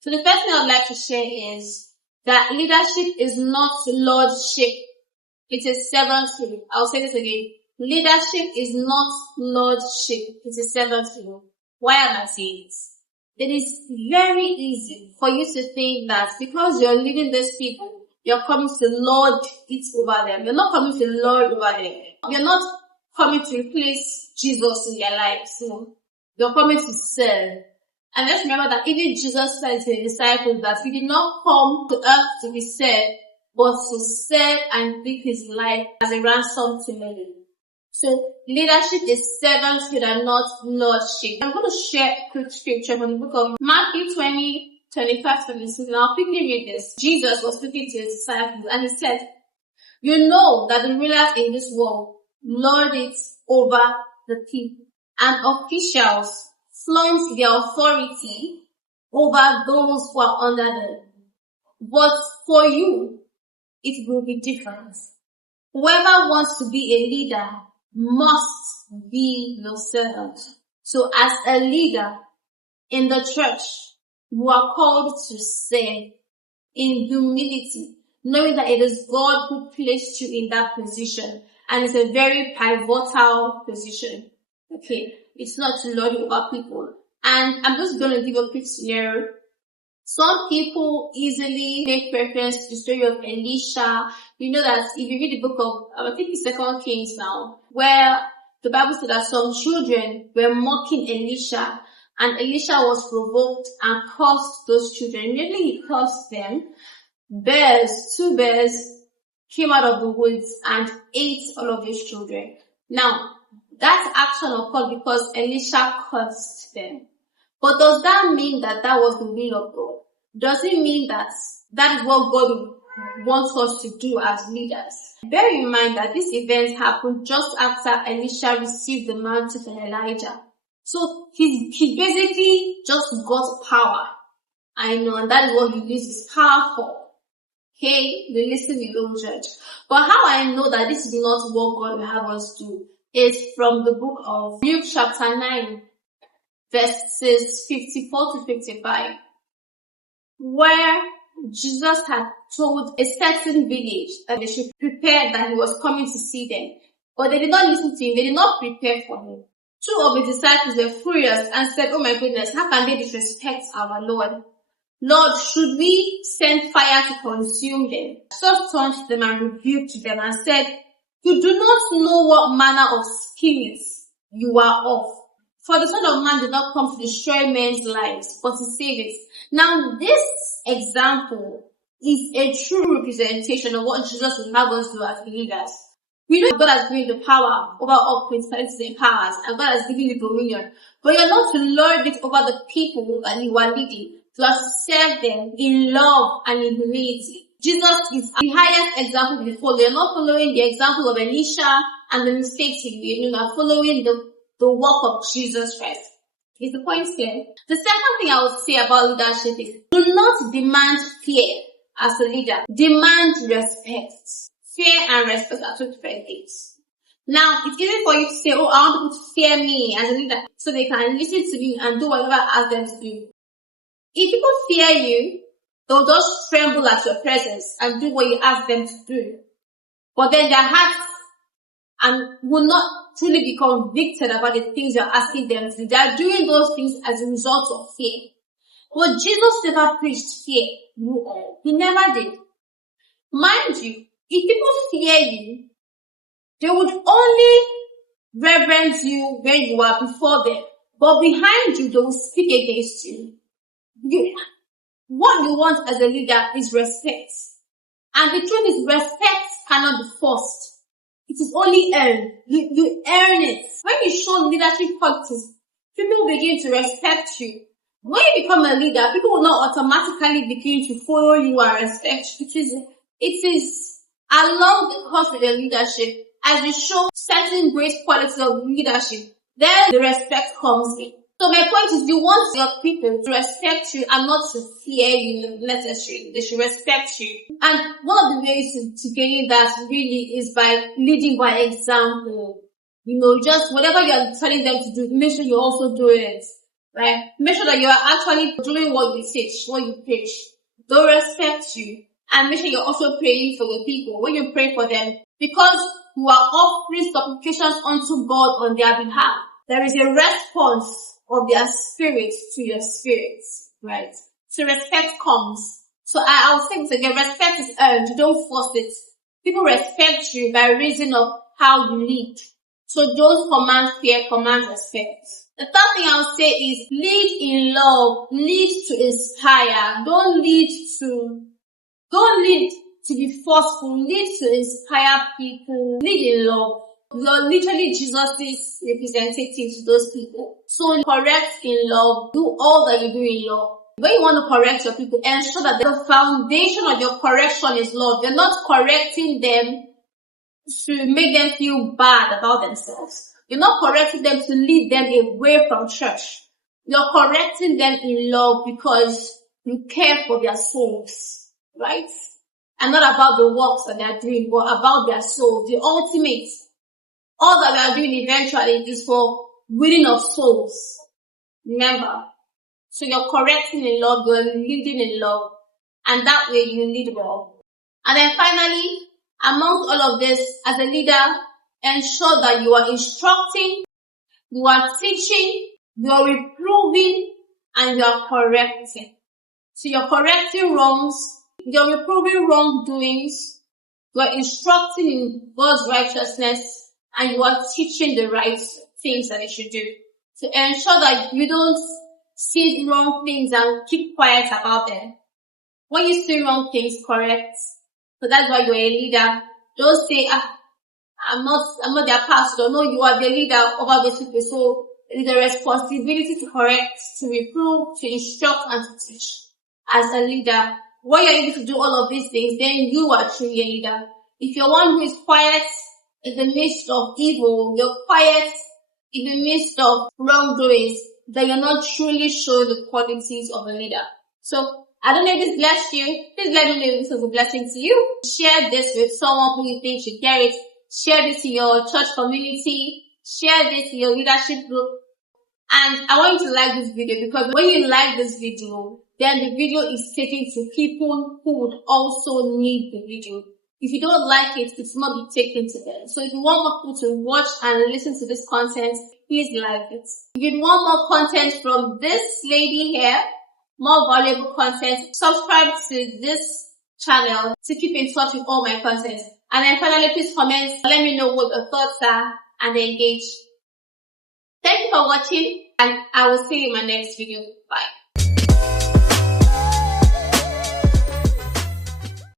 So the first thing I'd like to share is that leadership is not lordship. It is servanthood. I'll say this again. Leadership is not lordship. It is servanthood. Why am I saying this? It is very easy for you to think that because you're leading these people, you're coming to lord it over them. You're not coming to lord over them. You're not coming to replace Jesus in their lives. You're coming to serve. And let's remember that even Jesus said to the disciples that he did not come to earth to be served, but to serve and give his life as a ransom to many. So leadership is servanthood and not lordship. I'm going to share a quick scripture from the book of Matthew 20:25-26, and I'll quickly read this. Jesus was speaking to his disciples and he said, "You know that the rulers in this world lord it over the people, and officials flaunt their authority over those who are under them. But for you, it will be different. Whoever wants to be a leader must be your servant." So as a leader in the church, you are called to serve in humility, knowing that it is God who placed you in that position, and it's a very pivotal position. Okay, it's not to lord over people. And I'm just going to give a quick scenario. Some people easily make reference to the story of Elisha. You know that if you read the book of, I think it's 2 Kings now, where the Bible said that some children were mocking Elisha, and Elisha was provoked and cursed those children. Immediately he cursed them. Two bears came out of the woods and ate all of those children. Now, that action occurred because Elisha cursed them. But does that mean that that was the will of God? Does it mean that that is what God wants us to do as leaders? Bear in mind that this event happened just after Elisha received the mantle from Elijah. So he basically just got power. And that is what he used his power for. Okay, you listen, you don't judge. But how I know that this is not what God will have us do is from the book of Luke chapter 9, verses 54-55, where Jesus had told a certain village that they should prepare, that he was coming to see them. But they did not listen to him. They did not prepare for him. Two of his disciples were furious and said, "Oh my goodness, how can they disrespect our Lord? Lord, should we send fire to consume them?" Jesus turned to them and rebuked them and said, "You do not know what manner of spirits you are of. For the Son of Man did not come to destroy men's lives, but to save it." Now, this example is a true representation of what Jesus will have us do as leaders. We know God has given the power over all principalities and powers, and God has given you dominion. But you're not to lord it over the people that you are leading. You are to serve them in love and in humility. Jesus is the highest example we follow. You're not following the example of Elisha and the mistakes he made. You are following the work of Jesus Christ. Is the point clear? The second thing I would say about leadership is do not demand fear as a leader. Demand respect. Fear and respect are two different things. Now, it's easy for you to say, "Oh, I want people to fear me as a leader so they can listen to me and do whatever I ask them to do." If people fear you, they'll just tremble at your presence and do what you ask them to do. But then their hearts will not truly be convicted about the things you're asking them to do. They are doing those things as a result of fear. But Jesus never preached fear. He never did. Mind you, if people fear you, they would only reverence you when you are before them. But behind you, they will speak against you. What you want as a leader is respect. And the truth is, respect cannot be forced. It is only earned. You earn it. When you show leadership qualities, people begin to respect you. When you become a leader, people will not automatically begin to follow you and respect you. It is along the course of your leadership, as you show certain great qualities of leadership, then the respect comes in. So my point is, you want your people to respect you and not to fear you necessarily. They should respect you. And one of the ways to gain that really is by leading by example. Just whatever you're telling them to do, make sure you also do it. right? Make sure that you are actually doing what you teach, what you preach. They'll respect you. And make sure you're also praying for the people when you pray for them, because you are offering supplications unto God on their behalf. There is a response of their spirit to your spirit, right? So respect comes. So I'll say this again, respect is earned, you don't force it. People respect you by reason of how you lead. So don't command fear, command respect. The third thing I'll say is lead in love, lead to inspire, don't lead to be forceful, lead to inspire people, lead in love. You're literally Jesus' representative to those people. So correct in love, do all that you do in love. When you want to correct your people, ensure that the foundation of your correction is love. You're not correcting them to make them feel bad about themselves. You're not correcting them to lead them away from church. You're correcting them in love because you care for their souls, right? And not about the works that they're doing, but about their souls. The ultimate, all that we are doing eventually is for winning of souls. Remember. So you're correcting in love, you're leading in love, and that way you lead well. And then finally, amongst all of this, as a leader, ensure that you are instructing, you are teaching, you are reproving, and you are correcting. So you're correcting wrongs, you're reproving wrongdoings, you are instructing in God's righteousness, and you are teaching the right things that they should do. To ensure that you don't see wrong things and keep quiet about them. When you see wrong things, correct. So that's why you're a leader. Don't say, I'm not their pastor. No, you are the leader over those people. So it is a responsibility to correct, to reprove, to instruct, and to teach. As a leader, when you're able to do all of these things, then you are truly a leader. If you're one who is quiet in the midst of evil, you're quiet in the midst of wrongdoings, then you're not truly showing the qualities of a leader. So, I don't know if this blessed you. Please let me know if this was a blessing to you. Share this with someone who you think should get it. Share this in your church community. Share this in your leadership group. And I want you to like this video, because when you like this video, then the video is taken to people who would also need the video. If you don't like it, it will not be taken to them. So if you want more people to watch and listen to this content, please like it. If you want more content from this lady here, more valuable content, subscribe to this channel to keep in touch with all my content. And then finally, please comment, let me know what your thoughts are, and engage. Thank you for watching, and I will see you in my next video. Bye.